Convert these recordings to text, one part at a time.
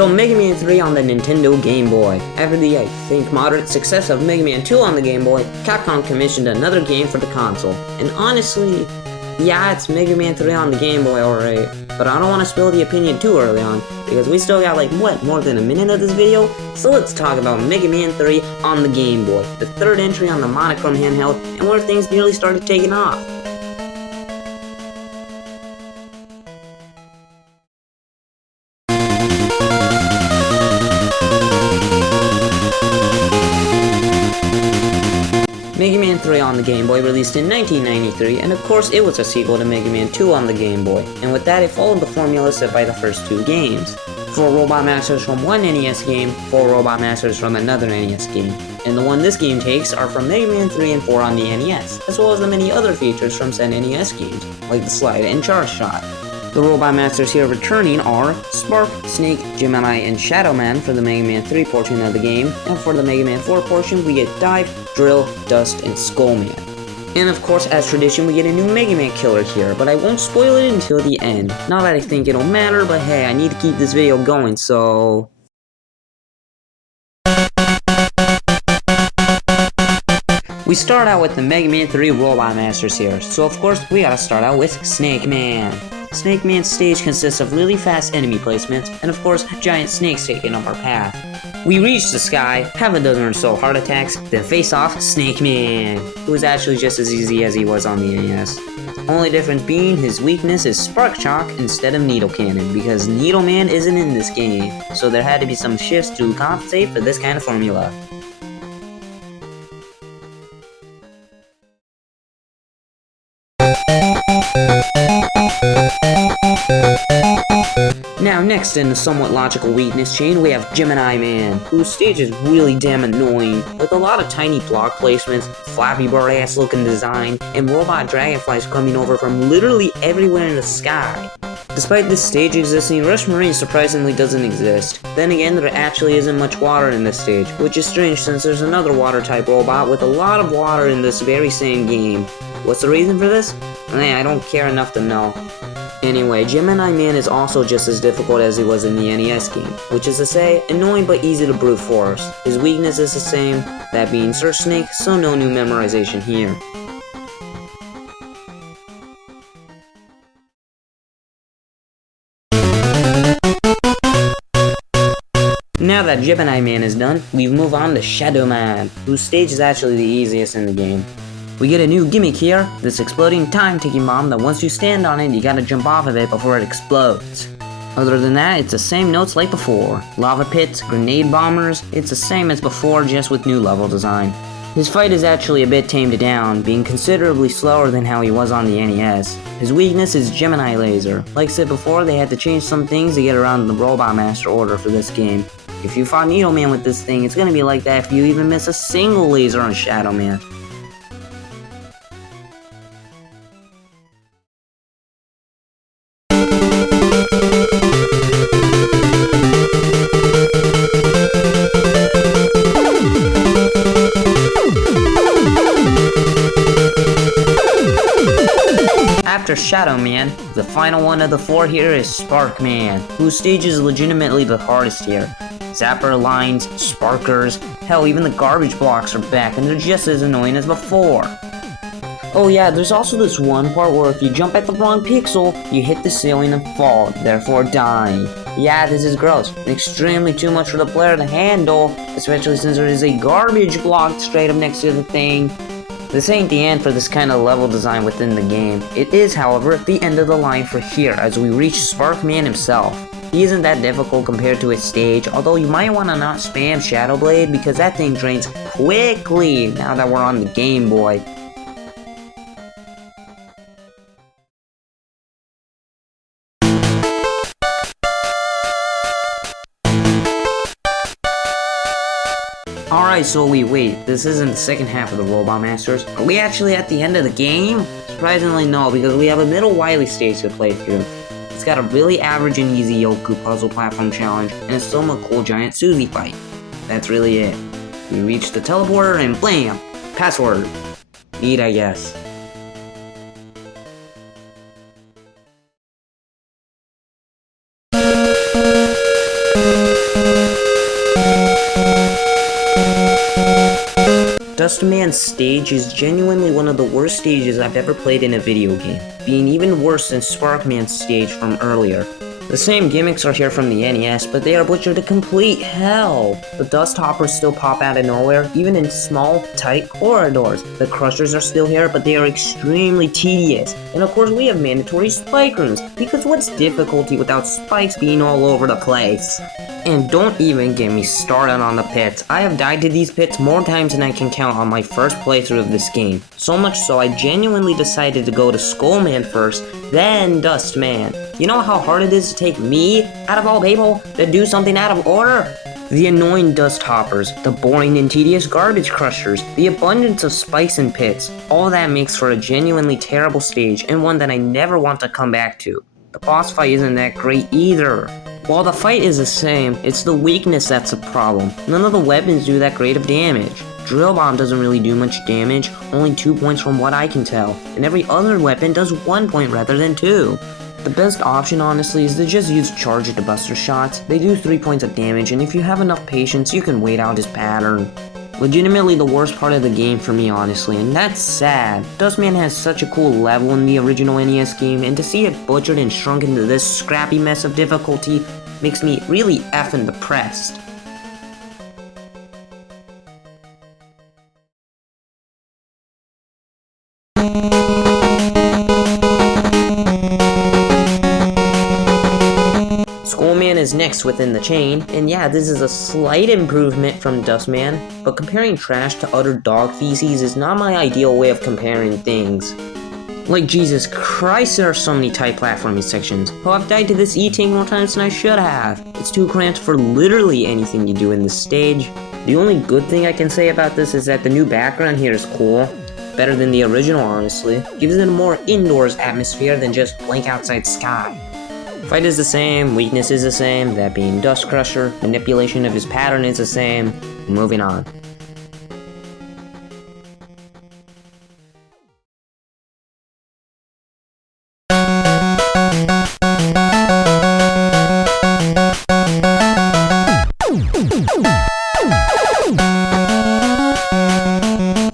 So Mega Man 3 on the Nintendo Game Boy. After the, I think, moderate success of Mega Man 2 on the Game Boy, Capcom commissioned another game for the console. And honestly, yeah, it's Mega Man 3 on the Game Boy, alright. But I don't want to spill the opinion too early on, because we still got like, what, more than a minute of this video? So let's talk about Mega Man 3 on the Game Boy, the third entry on the monochrome handheld, and where things nearly started taking off. Mega Man 3 on the Game Boy released in 1993, and of course it was a sequel to Mega Man 2 on the Game Boy, and with that it followed the formula set by the first two games. 4 Robot Masters from one NES game, 4 Robot Masters from another NES game. And the one this game takes are from Mega Man 3 and 4 on the NES, as well as the many other features from said NES games, like the slide and charge shot. The Robot Masters here returning are Spark, Snake, Gemini, and Shadow Man for the Mega Man 3 portion of the game, and for the Mega Man 4 portion we get Dive, Drill, Dust, and Skull Man. And of course, as tradition, we get a new Mega Man killer here, but I won't spoil it until the end. Not that I think it'll matter, but hey, I need to keep this video going, so... We start out with the Mega Man 3 Robot Masters here, so of course we gotta start out with Snake Man. Snake Man's stage consists of really fast enemy placements, and of course, giant snakes taking up our path. We reach the sky, have a dozen or so heart attacks, then face off Snake Man, who is actually just as easy as he was on the NES. Only difference being his weakness is Spark Chalk instead of Needle Cannon, because Needle Man isn't in this game, so there had to be some shifts to compensate for this kind of formula. Now next in the somewhat logical weakness chain we have Gemini Man, whose stage is really damn annoying, with a lot of tiny block placements, Flappy Bird ass looking design, and robot dragonflies coming over from literally everywhere in the sky. Despite this stage existing, Rush Marine surprisingly doesn't exist. Then again, there actually isn't much water in this stage, which is strange since there's another water type robot with a lot of water in this very same game. What's the reason for this? I don't care enough to know. Anyway, Gemini Man is also just as difficult as he was in the NES game, which is to say, annoying but easy to brute force. His weakness is the same, that being Search Snake, so no new memorization here. Now that Gemini Man is done, we move on to Shadow Man, whose stage is actually the easiest in the game. We get a new gimmick here, this exploding time-ticking bomb that once you stand on it, you gotta jump off of it before it explodes. Other than that, it's the same notes like before. Lava pits, grenade bombers, it's the same as before, just with new level design. His fight is actually a bit tamed down, being considerably slower than how he was on the NES. His weakness is Gemini Laser. Like I said before, they had to change some things to get around the Robot Master order for this game. If you fought Needle Man with this thing, it's gonna be like that if you even miss a single laser on Shadow Man. After Shadow Man, the final one of the 4 here is Spark Man, whose stage is legitimately the hardest here. Zapper lines, sparkers, hell even the garbage blocks are back and they're just as annoying as before. Oh yeah, there's also this one part where if you jump at the wrong pixel, you hit the ceiling and fall, therefore dying. Yeah, this is gross, and extremely too much for the player to handle, especially since there is a garbage block straight up next to the thing. This ain't the end for this kind of level design within the game. It is, however, the end of the line for here as we reach Spark Man himself. He isn't that difficult compared to his stage, although you might want to not spam Shadow Blade because that thing drains quickly now that we're on the Game Boy. Alright, so wait, this isn't the second half of the Robot Masters. Are we actually at the end of the game? Surprisingly no, because we have a middle Wily stage to play through. It's got a really average and easy Yoku puzzle platform challenge, and a somewhat cool giant Suzy fight. That's really it. We reach the teleporter and blam! Password. Neat, I guess. Dustman's stage is genuinely one of the worst stages I've ever played in a video game, being even worse than Sparkman's stage from earlier. The same gimmicks are here from the NES, but they are butchered to complete hell. The dust hoppers still pop out of nowhere, even in small, tight corridors. The crushers are still here, but they are extremely tedious. And of course we have mandatory spike rooms, because what's difficulty without spikes being all over the place? And don't even get me started on the pits. I have died to these pits more times than I can count on my first playthrough of this game. So much so I genuinely decided to go to Skullman first, then Dustman. You know how hard it is to take me, out of all people, to do something out of order? The annoying dust hoppers, the boring and tedious garbage crushers, the abundance of spikes and pits, all that makes for a genuinely terrible stage and one that I never want to come back to. The boss fight isn't that great either. While the fight is the same, it's the weakness that's a problem. None of the weapons do that great of damage. Drill Bomb doesn't really do much damage, only 2 points from what I can tell, and every other weapon does 1 point rather than 2. The best option honestly is to just use Charge It to Buster Shots. They do 3 points of damage, and if you have enough patience, you can wait out his pattern. Legitimately the worst part of the game for me honestly, and that's sad. Dustman has such a cool level in the original NES game, and to see it butchered and shrunk into this scrappy mess of difficulty makes me really effing depressed. Skullman is next within the chain, and yeah, this is a slight improvement from Dustman, but comparing trash to utter dog feces is not my ideal way of comparing things. Like Jesus Christ, there are so many tight platforming sections. Oh, I've died to this E-Tank more times than I should have. It's too cramped for literally anything you do in this stage. The only good thing I can say about this is that the new background here is cool. Better than the original, honestly. Gives it a more indoors atmosphere than just blank outside sky. Fight is the same, weakness is the same, that being Dust Crusher, manipulation of his pattern is the same. Moving on.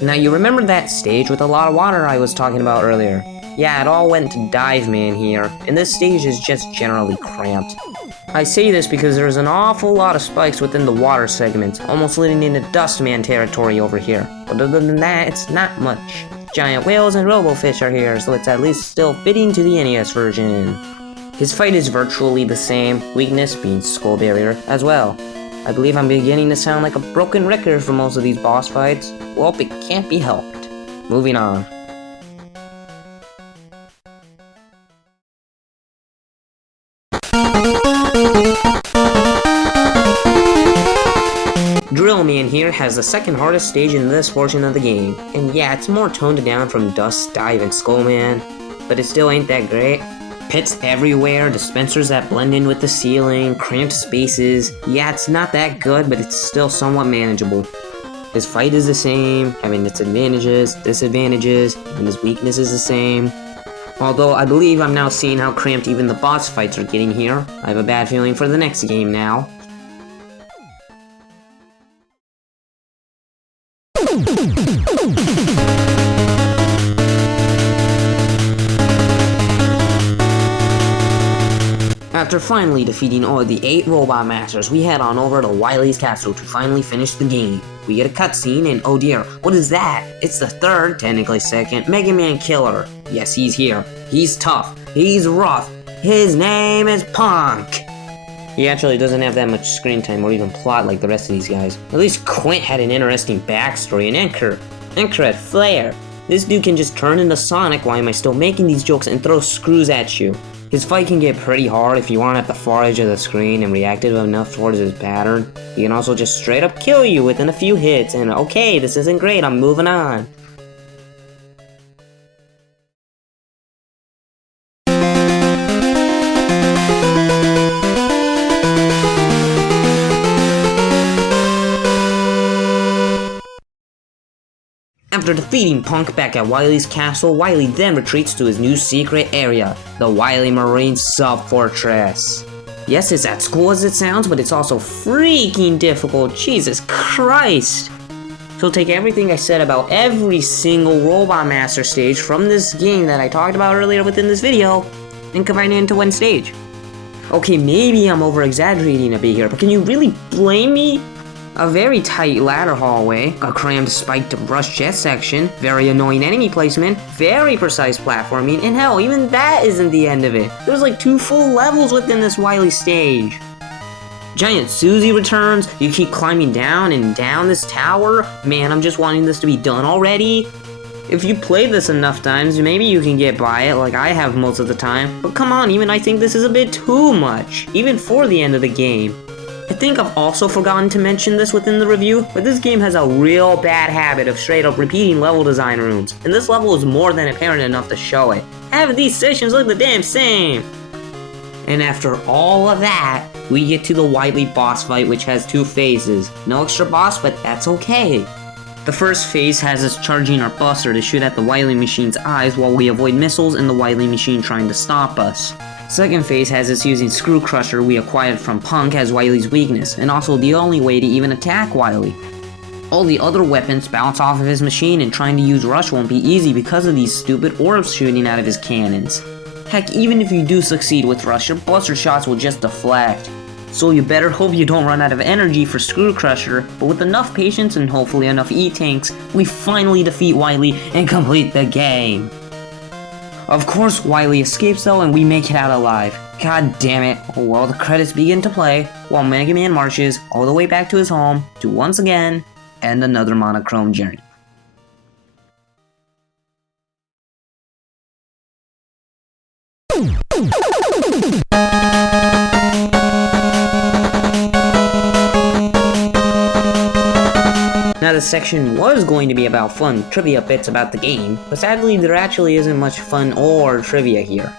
Now you remember that stage with a lot of water I was talking about earlier? Yeah, it all went to Dive Man here, and this stage is just generally cramped. I say this because there's an awful lot of spikes within the water segment, almost leading into Dustman territory over here. But other than that, it's not much. Giant whales and robofish are here, so it's at least still fitting to the NES version. His fight is virtually the same, weakness being Skull Barrier as well. I believe I'm beginning to sound like a broken record for most of these boss fights. Well, it can't be helped. Moving on. Drill Man here has the second hardest stage in this portion of the game, and yeah, it's more toned down from Dust, Dive, and Skullman, but it still ain't that great. Pits everywhere, dispensers that blend in with the ceiling, cramped spaces. Yeah, it's not that good, but it's still somewhat manageable. His fight is the same, having its advantages, disadvantages, and his weakness is the same. Although I believe I'm now seeing how cramped even the boss fights are getting here. I have a bad feeling for the next game now. After finally defeating all of the 8 robot masters, we head on over to Wily's castle to finally finish the game. We get a cutscene and oh dear, what is that? It's the third, technically second, Mega Man killer. Yes, he's here. He's tough. He's rough. His name is Punk. He actually doesn't have that much screen time or even plot like the rest of these guys. At least Quint had an interesting backstory, and Anchor had flair. This dude can just turn into Sonic, why am I still making these jokes, and throw screws at you. His fight can get pretty hard if you aren't at the far edge of the screen and reactive enough towards his pattern. He can also just straight up kill you within a few hits, and okay, this isn't great, I'm moving on. After defeating Punk back at Wily's castle, Wily then retreats to his new secret area, the Wily Marine Sub-Fortress. Yes, it's as cool as it sounds, but it's also freaking difficult, Jesus Christ! So take everything I said about every single Robot Master stage from this game that I talked about earlier within this video, and combine it into one stage. Okay, maybe I'm over-exaggerating a bit here, but can you really blame me? A very tight ladder hallway, a crammed spiked rush jet section, very annoying enemy placement, very precise platforming, and hell, even that isn't the end of it. There's like 2 full levels within this Wily stage. Giant Susie returns, you keep climbing down and down this tower. Man, I'm just wanting this to be done already. If you play this enough times, maybe you can get by it like I have most of the time. But come on, even I think this is a bit too much, even for the end of the game. I think I've also forgotten to mention this within the review, but this game has a real bad habit of straight up repeating level design rooms, and this level is more than apparent enough to show it. Half of these sections look the damn same! And after all of that, we get to the Wily boss fight, which has 2 phases. No extra boss, but that's okay. The first phase has us charging our buster to shoot at the Wily machine's eyes while we avoid missiles and the Wily machine trying to stop us. Second phase has us using Screw Crusher we acquired from Punk as Wily's weakness, and also the only way to even attack Wily. All the other weapons bounce off of his machine, and trying to use Rush won't be easy because of these stupid orbs shooting out of his cannons. Heck, even if you do succeed with Rush, your buster shots will just deflect. So you better hope you don't run out of energy for Screw Crusher, but with enough patience and hopefully enough E-tanks, we finally defeat Wily and complete the game. Of course Wily escapes though, and we make it out alive. God damn it. Well, the credits begin to play, while Mega Man marches all the way back to his home to once again end another monochrome journey. Now this section was going to be about fun trivia bits about the game, but sadly there actually isn't much fun or trivia here.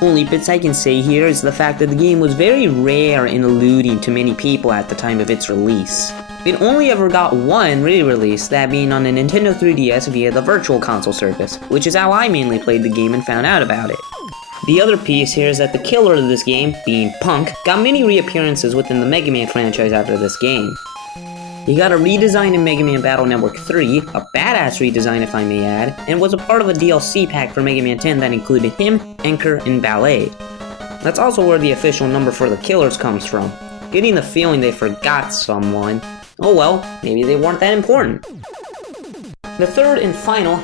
Only bits I can say here is the fact that the game was very rare in eluding to many people at the time of its release. It only ever got one re-release, that being on a Nintendo 3DS via the Virtual Console service, which is how I mainly played the game and found out about it. The other piece here is that the killer of this game, being Punk, got many reappearances within the Mega Man franchise after this game. He got a redesign in Mega Man Battle Network 3, a badass redesign if I may add, and was a part of a DLC pack for Mega Man 10 that included him, Anchor, and Ballet. That's also where the official number for the killers comes from. Getting the feeling they forgot someone. Oh well, maybe they weren't that important. The third and final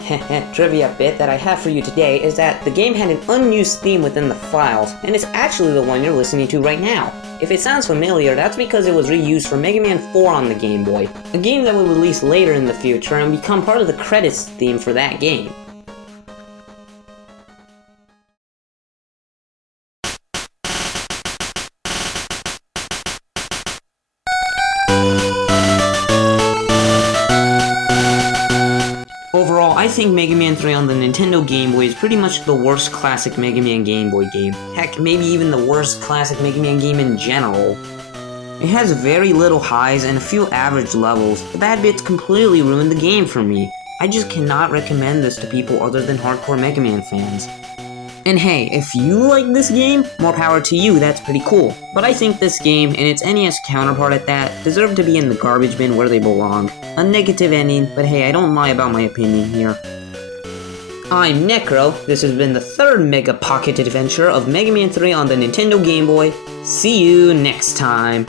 trivia bit that I have for you today is that the game had an unused theme within the files, and it's actually the one you're listening to right now. If it sounds familiar, that's because it was reused for Mega Man 4 on the Game Boy, a game that would release later in the future and become part of the credits theme for that game. Overall, I think Mega Man 3 on the Nintendo Game Boy is pretty much the worst classic Mega Man Game Boy game. Heck, maybe even the worst classic Mega Man game in general. It has very little highs and a few average levels. The bad bits completely ruined the game for me. I just cannot recommend this to people other than hardcore Mega Man fans. And hey, if you like this game, more power to you, that's pretty cool. But I think this game, and its NES counterpart at that, deserve to be in the garbage bin where they belong. A negative ending, but hey, I don't lie about my opinion here. I'm Necro, this has been the third Mega Pocket Adventure of Mega Man 3 on the Nintendo Game Boy. See you next time.